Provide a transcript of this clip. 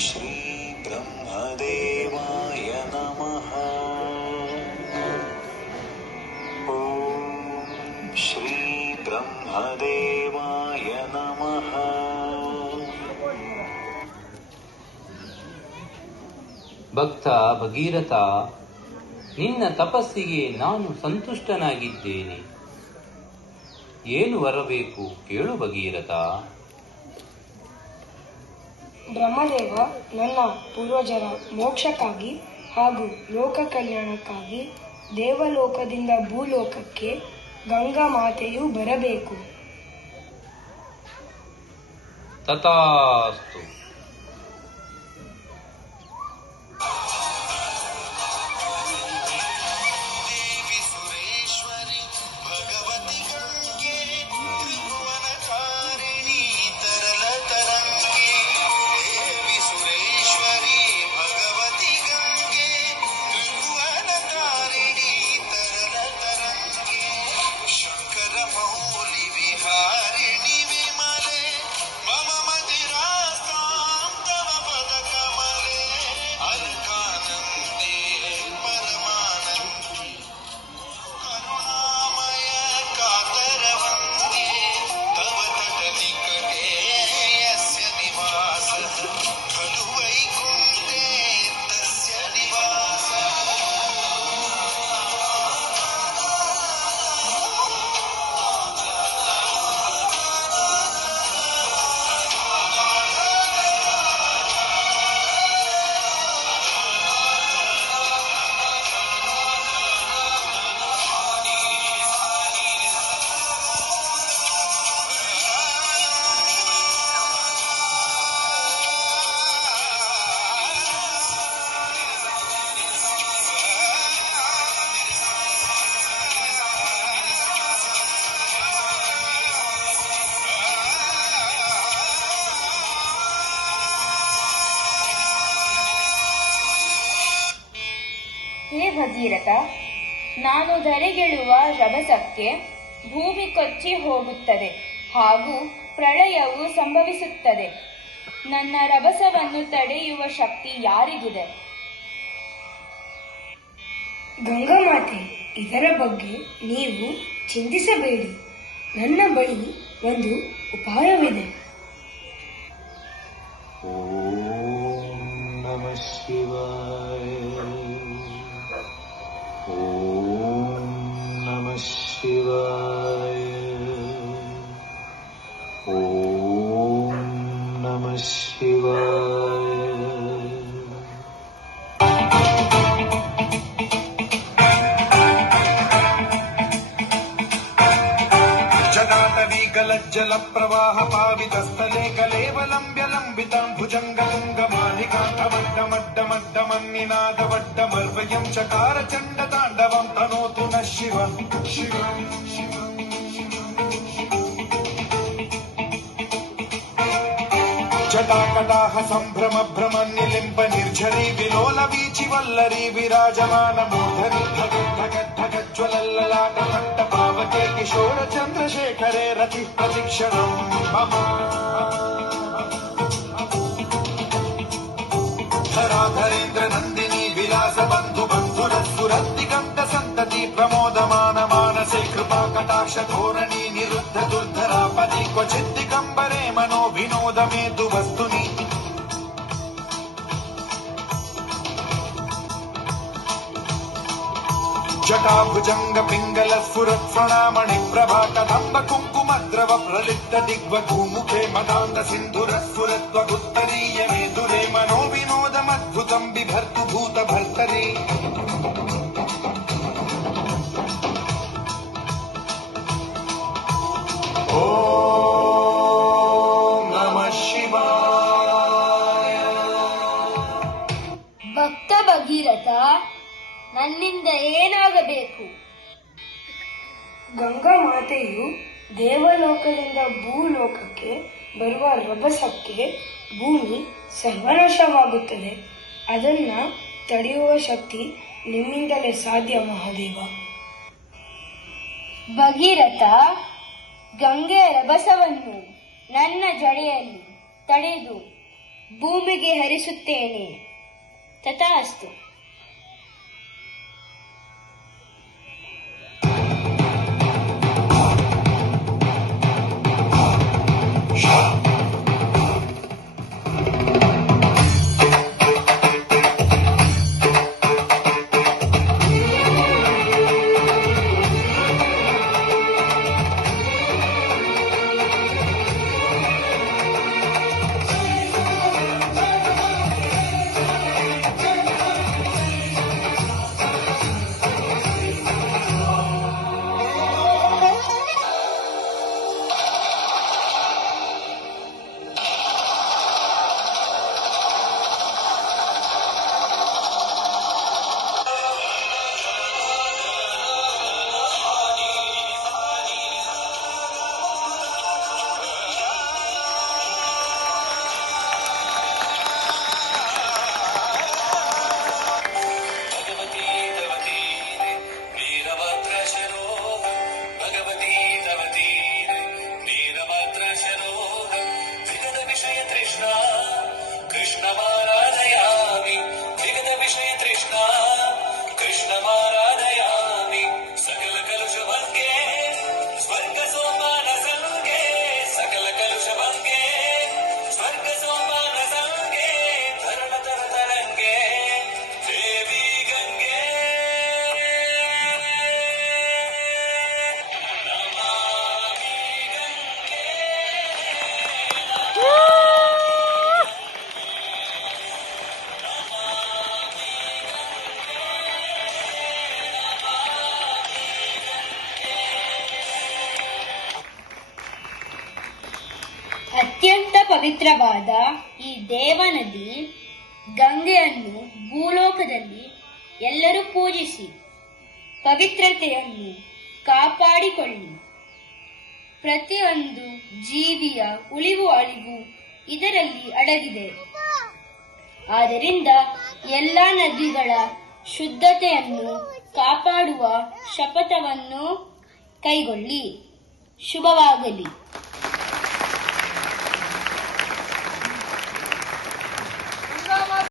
ಶ್ರೀ ಬ್ರಹ್ಮದೇವಾಯ ನಮಃ. ಓಂ ಶ್ರೀ ಬ್ರಹ್ಮದೇವಾಯ ನಮಃ. ಭಕ್ತ ಭಗೀರಥ, ನಿನ್ನ ತಪಸ್ಸಿಗೆ ನಾನು ಸಂತುಷ್ಟನಾಗಿದ್ದೇನೆ. ಏನು ಬರಬೇಕು ಕೇಳು ಭಗೀರಥ. ಬ್ರಹ್ಮದೇವ, ನನ್ನ ಪೂರ್ವಜರ ಮೋಕ್ಷಕ್ಕಾಗಿ ಹಾಗೂ ಲೋಕ ಕಲ್ಯಾಣಕ್ಕಾಗಿ ದೇವಲೋಕದಿಂದ ಭೂಲೋಕಕ್ಕೆ ಗಂಗಾ ಮಾತೆಯು ಬರಬೇಕು. ತಥಾಸ್ತು. ಹೇ ಭಗೀರಥ, ನಾನು ಧರೆಗಿಳುವ ರಭಸಕ್ಕೆ ಭೂಮಿ ಕೊಚ್ಚಿ ಹೋಗುತ್ತದೆ ಹಾಗೂ ಪ್ರಳಯವು ಸಂಭವಿಸುತ್ತದೆ. ನನ್ನ ರಭಸವನ್ನು ತಡೆಯುವ ಶಕ್ತಿ ಯಾರಿಗಿದೆ? ಗಂಗಾಮಾತೆ, ಇದರ ಬಗ್ಗೆ ನೀವು ಚಿಂತಿಸಬೇಡಿ. ನನ್ನ ಬಳಿ ಒಂದು ಉಪಾಯವಿದೆ. ಓಂ ನಮಃ ಶಿವಾಯ. ಓಂ ನಮಃ ಶಿವಾಯ. ಓಂ ನಮಃ ಶಿವಾಯ. ಜಲ ಪ್ರವಾಹ ಪಾವಿತ ಸ್ಥಲೆ ಕಲೇವಲಂಬ್ಯ ಲಂಬಿತಾಂ ಭುಜಂಗಲಿಂಗಮಾಲಿಕಾಂತಮಡ್ಡಮಡ್ಡಮಡ್ಡ ಮನ್ನಿನಾದ ವಡ್ಡ ಮರ್ವಯಂ ಚಕಾರ ಚಂಡ ತಾಂಡವಂ ತನೋತು ನ ಶಿವ ಶಿವ ಶಿವ. ಜಟಾಕಟಾಹ ಸಂಭ್ರಮ ಭ್ರಮ ನಿಲಿಂಬ ನಿರ್ಝರಿ ವಿಲೋಲ ವೀಚಿ ವಲ್ಲರಿ ವಿರಾಜಮಾನ ಮೂರ್ಧರಿ ಜ್ವಲಲ್ಲಲಾಟ ಪಟ್ಟ ಪಾವಕೆ ಕಿಶೋರ ಚಂದ್ರಶೇಖರೇ ರತಿ ಪ್ರತಿಕ್ಷಣಂ ಮಮ. ಧರಾಧರೇಂದ್ರ ನಂದಿನಿ ವಿಲಾಸ ಬಂಧು ಬಂಧುರ ಸುರದ್ದಿಗಂತ ಸಂತತಿ ಪ್ರಮೋದಮಾನ ಮಾನಸೆ ಕೃಪಾ ಕಟಾಕ್ಷ ಧೋರಣಿ ನಿರುದ್ಧ ದುರ್ಧರಾಪದಿ ಕ್ವಚಿತ್ ದಿಗಂಬರೇ ಮನೋ ವಿನೋದ ಮೇತು ವಸ್ತುನಿ. ಜಟಾಭುಜಂಗ ಪಿಂಗಲ ಸ್ಫುರತ್ಫಣಾಮಣಿ ಪ್ರಭಾ ಕದಂಬ ಕುಂಕುಮ ದ್ರವ ಪ್ರಲಿಪ್ತ ದಿಗ್ವಧೂಮುಖೆ ಮದಾಂಗ ಸಿಂಧುರ ಸ್ಫುರತ್ವ ಗುತ್ತರೀಯ ಮೇದುರೇ ಮನೋ ವಿನೋದಮದ್ಭುತಂ ಬಿಭರ್ತು ಭೂತ ಭರ್ತರಿ. ಓಂ ನಮಃ ಶಿವಾಯ. ಭಕ್ತ ಭಗೀರಥ, ನನ್ನಿಂದ ಏನಾಗಬೇಕು? ಗಂಗಾ ಮಾತೆಯು ದೇವಲೋಕದಿಂದ ಭೂಲೋಕಕ್ಕೆ ಬರುವ ರಭಸಕ್ಕೆ ಭೂಮಿ ಸರ್ವನಾಶವಾಗುತ್ತದೆ. ಅದನ್ನ ತಡೆಯುವ ಶಕ್ತಿ ನಿಮ್ಮಿಂದಲೇ ಸಾಧ್ಯ ಮಹಾದೇವ. ಭಗೀರಥ, ಗಂಗೆಯ ರಭಸವನ್ನು ನನ್ನ ಜಡೆಯಲ್ಲಿ ತಡೆದು ಭೂಮಿಗೆ ಹರಿಸುತ್ತೇನೆ. ತಥಾಸ್ತು. ಅತ್ಯಂತ ಪವಿತ್ರವಾದ ಈ ದೇವನದಿ ಗಂಗೆಯನ್ನು ಭೂಲೋಕದಲ್ಲಿ ಎಲ್ಲರೂ ಪೂಜಿಸಿ ಪವಿತ್ರತೆಯನ್ನು ಕಾಪಾಡಿಕೊಳ್ಳಿ. ಪ್ರತಿಯೊಂದು ಜೀವಿಯ ಉಳಿವು ಅಳಿವು ಇದರಲ್ಲಿ ಅಡಗಿದೆ. ಆದ್ದರಿಂದ ಎಲ್ಲ ನದಿಗಳ ಶುದ್ಧತೆಯನ್ನು ಕಾಪಾಡುವ ಶಪಥವನ್ನು ಕೈಗೊಳ್ಳಿ. ಶುಭವಾಗಲಿ.